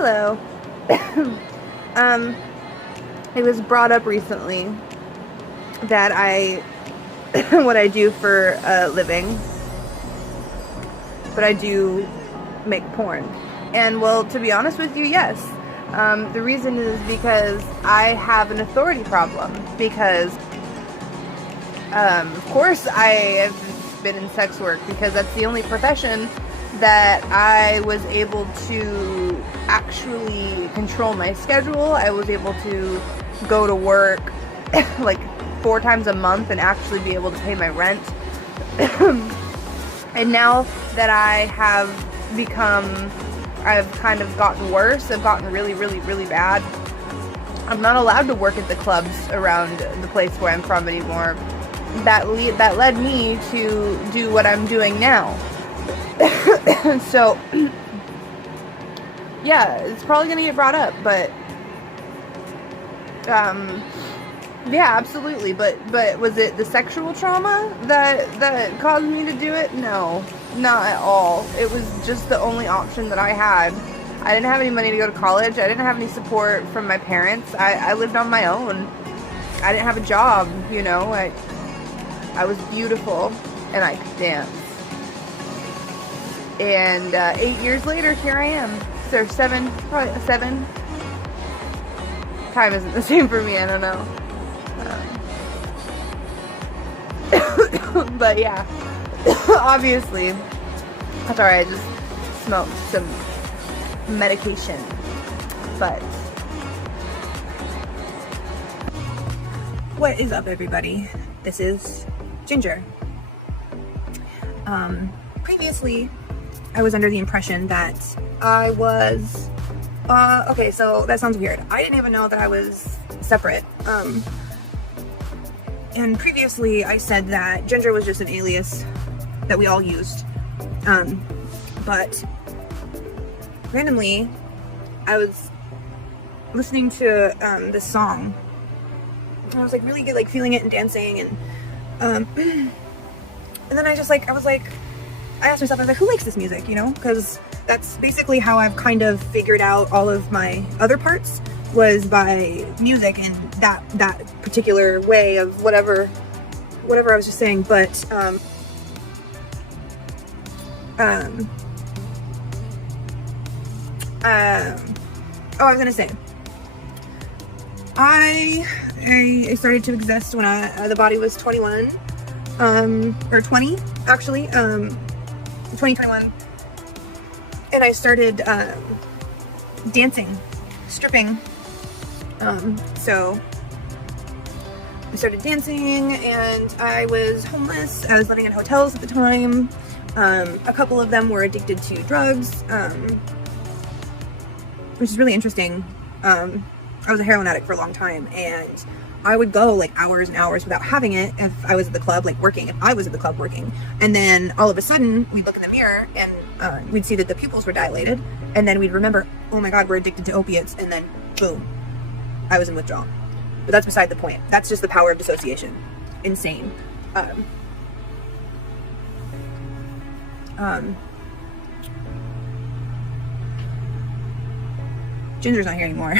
Hello. It was brought up recently that what I do for a living, but I do make porn. And well, to be honest with you, yes. The reason is because I have an authority problem, because of course I have been in sex work because that's the only profession that I was able to actually control my schedule. I was able to go to work like 4 times a month and actually be able to pay my rent. And now that I've kind of gotten worse, I've gotten really, really, really bad. I'm not allowed to work at the clubs around the place where I'm from anymore. That led me to do what I'm doing now. So, yeah, it's probably gonna get brought up, but, yeah, absolutely, but was it the sexual trauma that caused me to do it? No, not at all. It was just the only option that I had. I didn't have any money to go to college. I didn't have any support from my parents. I lived on my own. I didn't have a job, you know. I was beautiful, and I could dance. And 8 years later, here I am. So 7, probably 7. Time isn't the same for me, I don't know. But yeah, obviously, sorry, I just smoked some medication. But what is up, everybody? This is Ginger. Previously, I was under the impression that I was, okay, so that sounds weird. I didn't even know that I was separate. And previously I said that Ginger was just an alias that we all used. But randomly, I was listening to this song. And I was like really good, like feeling it and dancing, and then I asked myself, I was like, who likes this music, you know? Because that's basically how I've kind of figured out all of my other parts, was by music and that particular way of whatever I was just saying. But oh, I was gonna say, I started to exist when the body was 21, or 20 actually, 2021, and I started dancing, stripping. So I started dancing, and I was homeless. I was living in hotels at the time. A couple of them were addicted to drugs, which is really interesting. I was a heroin addict for a long time, and I would go like hours and hours without having it if I was at the club, like working, if I was at the club working. And then all of a sudden we'd look in the mirror and we'd see that the pupils were dilated, and then we'd remember, oh my God, we're addicted to opiates, and then boom, I was in withdrawal. But that's beside the point. That's just the power of dissociation. Insane. Ginger's not here anymore.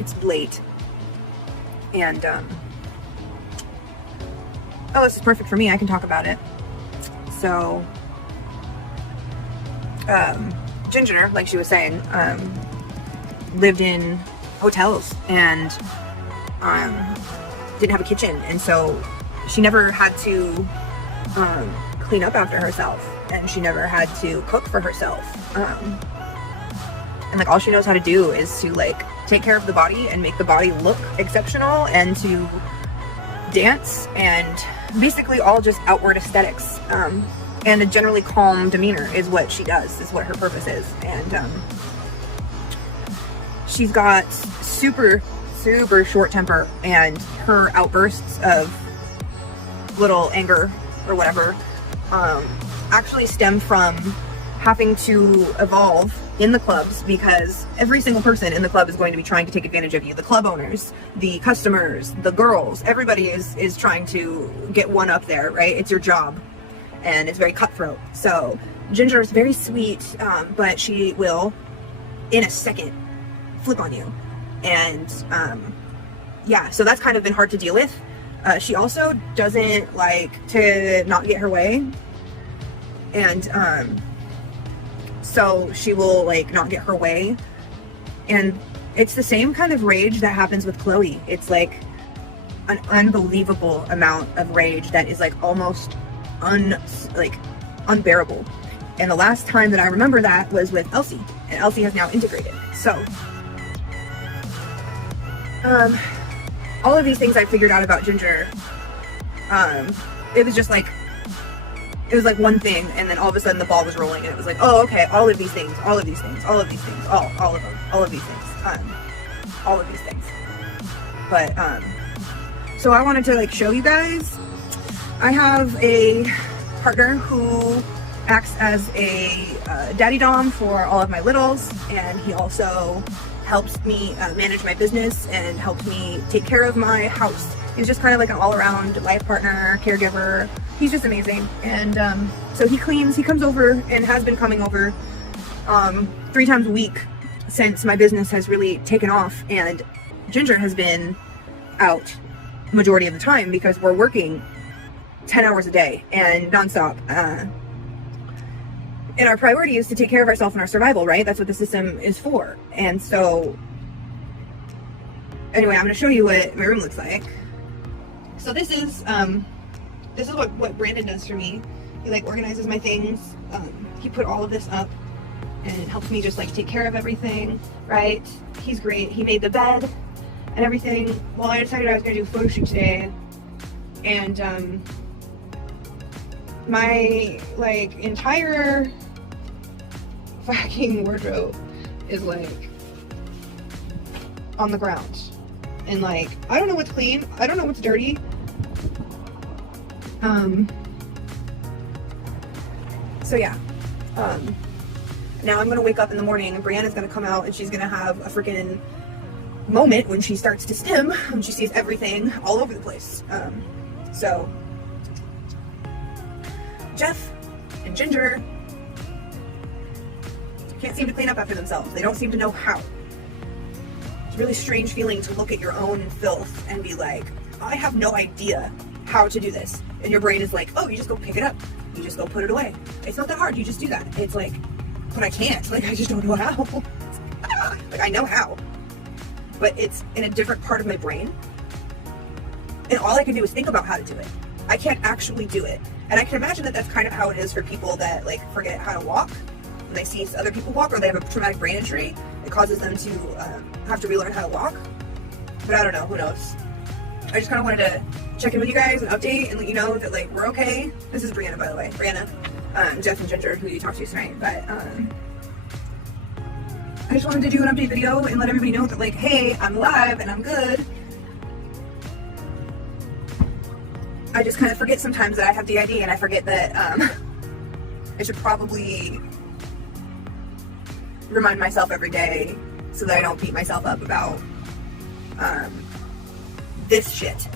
It's late, and oh, this is perfect for me. I can talk about it. So, Ginger, like she was saying, lived in hotels and didn't have a kitchen, and so she never had to clean up after herself, and she never had to cook for herself, and like all she knows how to do is to like take care of the body and make the body look exceptional, and to dance, and basically all just outward aesthetics, and a generally calm demeanor is what she does, is what her purpose is. And she's got super short temper, and her outbursts of little anger or whatever actually stem from having to evolve in the clubs, because every single person in the club is going to be trying to take advantage of you. The club owners, the customers, the girls, everybody is trying to get one up there, right? It's your job, and it's very cutthroat. So Ginger is very sweet, but she will, in a second, flip on you. And yeah, so that's kind of been hard to deal with. She also doesn't like to not get her way, and so she will like not get her way, and it's the same kind of rage that happens with Chloe. It's like an unbelievable amount of rage that is like almost unbearable. And the last time that I remember that was with Elsie, and Elsie has now integrated. So all of these things I figured out about Ginger, it was just like, it was like one thing, and then all of a sudden the ball was rolling, and it was like, oh, okay, all of these things, all of these things, all of these things, all of them, all of these things, all of these things. But, so I wanted to like show you guys, I have a partner who acts as a daddy dom for all of my littles, and he also helps me manage my business and helps me take care of my house. He's just kind of like an all-around life partner, caregiver. He's just amazing. And so he cleans, he comes over and has been coming over 3 times a week since my business has really taken off, and Ginger has been out majority of the time because we're working 10 hours a day and nonstop. And our priority is to take care of ourselves and our survival, right? That's what the system is for. And so, anyway, I'm going to show you what my room looks like. So this is what Brandon does for me. He like organizes my things. He put all of this up and helps me just like take care of everything, right? He's great. He made the bed and everything. Well, I decided I was going to do a photo shoot today, and my like entire fucking wardrobe is like on the ground, and like I don't know what's clean, I don't know what's dirty. So yeah, now I'm gonna wake up in the morning and Brianna's gonna come out and she's gonna have a freaking moment when she starts to stim, when she sees everything all over the place. So Jeff and Ginger can't seem to clean up after themselves. They don't seem to know how. It's a really strange feeling to look at your own filth and be like, I have no idea how to do this. And your brain is like, oh, you just go pick it up. You just go put it away. It's not that hard. You just do that. It's like, but I can't. Like, I just don't know how. Like, I know how, but it's in a different part of my brain. And all I can do is think about how to do it. I can't actually do it. And I can imagine that that's kind of how it is for people that like forget how to walk. When they see other people walk, or they have a traumatic brain injury, it causes them to have to relearn how to walk. But I don't know, who knows? I just kind of wanted to check in with you guys and update and let you know that like we're okay. This is Brianna, by the way. Brianna, Jeff and Ginger, who you talked to tonight. But I just wanted to do an update video and let everybody know that like, hey, I'm alive and I'm good. I just kind of forget sometimes that I have DID, and I forget that I should probably remind myself every day so that I don't beat myself up about this shit.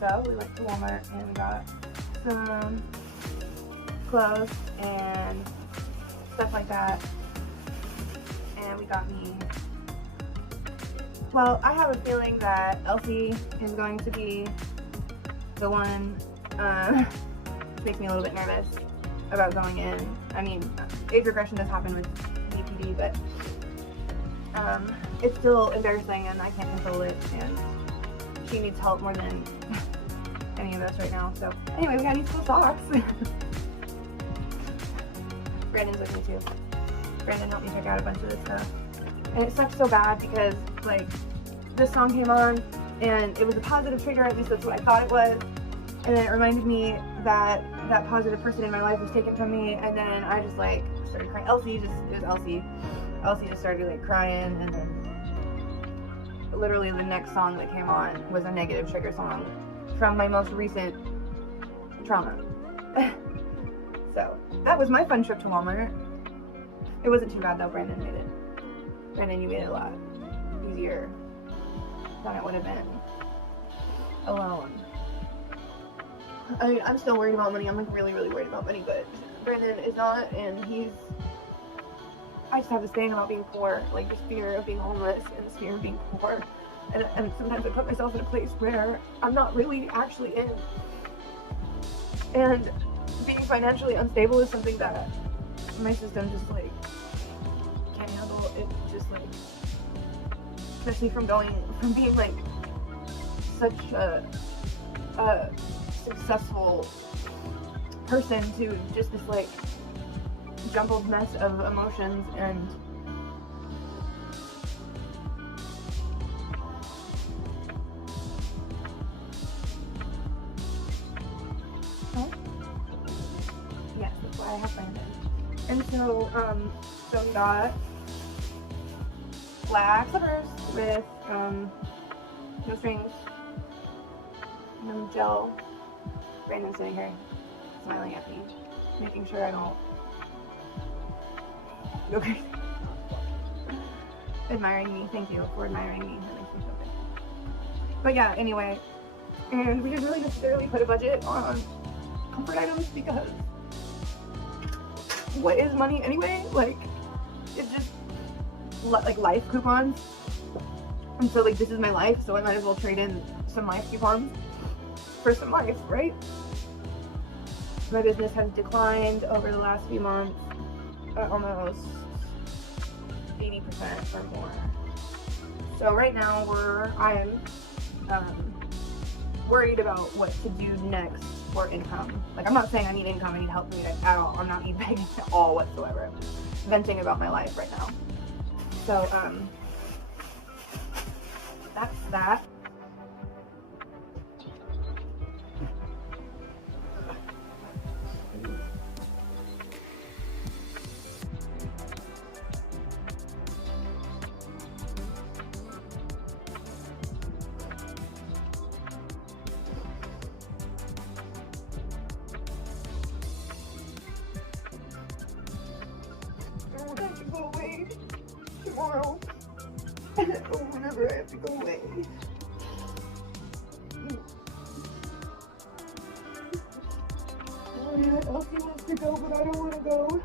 So we went to Walmart and we got some clothes and stuff like that, and we got me, well, I have a feeling that Elsie is going to be the one. Makes me a little bit nervous about going in. I mean, age regression does happen with BPD, but it's still embarrassing and I can't control it, and she needs help more than any of us right now. So anyway, we got these cool socks. Brandon's with me too. Brandon helped me check out a bunch of this stuff. And it sucks so bad because like this song came on and it was a positive trigger, at least that's what I thought it was. And then it reminded me that that positive person in my life was taken from me, and then I just like started crying. It was Elsie. Elsie just started like crying, and then literally the next song that came on was a negative trigger song from my most recent trauma. So that was my fun trip to Walmart. It wasn't too bad though. Brandon made it. Brandon, you made it a lot easier than it would have been alone. I mean, I'm still worried about money. I'm like really worried about money, but Brandon is not, and I just have this thing about being poor, like this fear of being homeless and this fear of being poor. And sometimes I put myself in a place where I'm not really actually in. And being financially unstable is something that my system just like can't handle. It just like, especially from being like such a successful person to just this like jumbled mess of emotions and yes, that's why I have Brandon. And so we got black slippers with no strings, no gel. Brandon's sitting here smiling at me, making sure I don't go crazy. Admiring me. Thank you for admiring me. That makes me feel good. But yeah, anyway. And we didn't really necessarily put a budget on comfort items because what is money anyway? Like, it's just like life coupons. And so like this is my life, so I might as well trade in some life coupons for some life, right? My business has declined over the last few months, almost 80% or more. So right now I am worried about what to do next for income. Like, I'm not saying I need income, I need help at all. I'm not need begging at all whatsoever. I'm just venting about my life right now. So that's that. I have to go away tomorrow. Or whenever I have to go away. Elsie wants to go, but I don't want to go.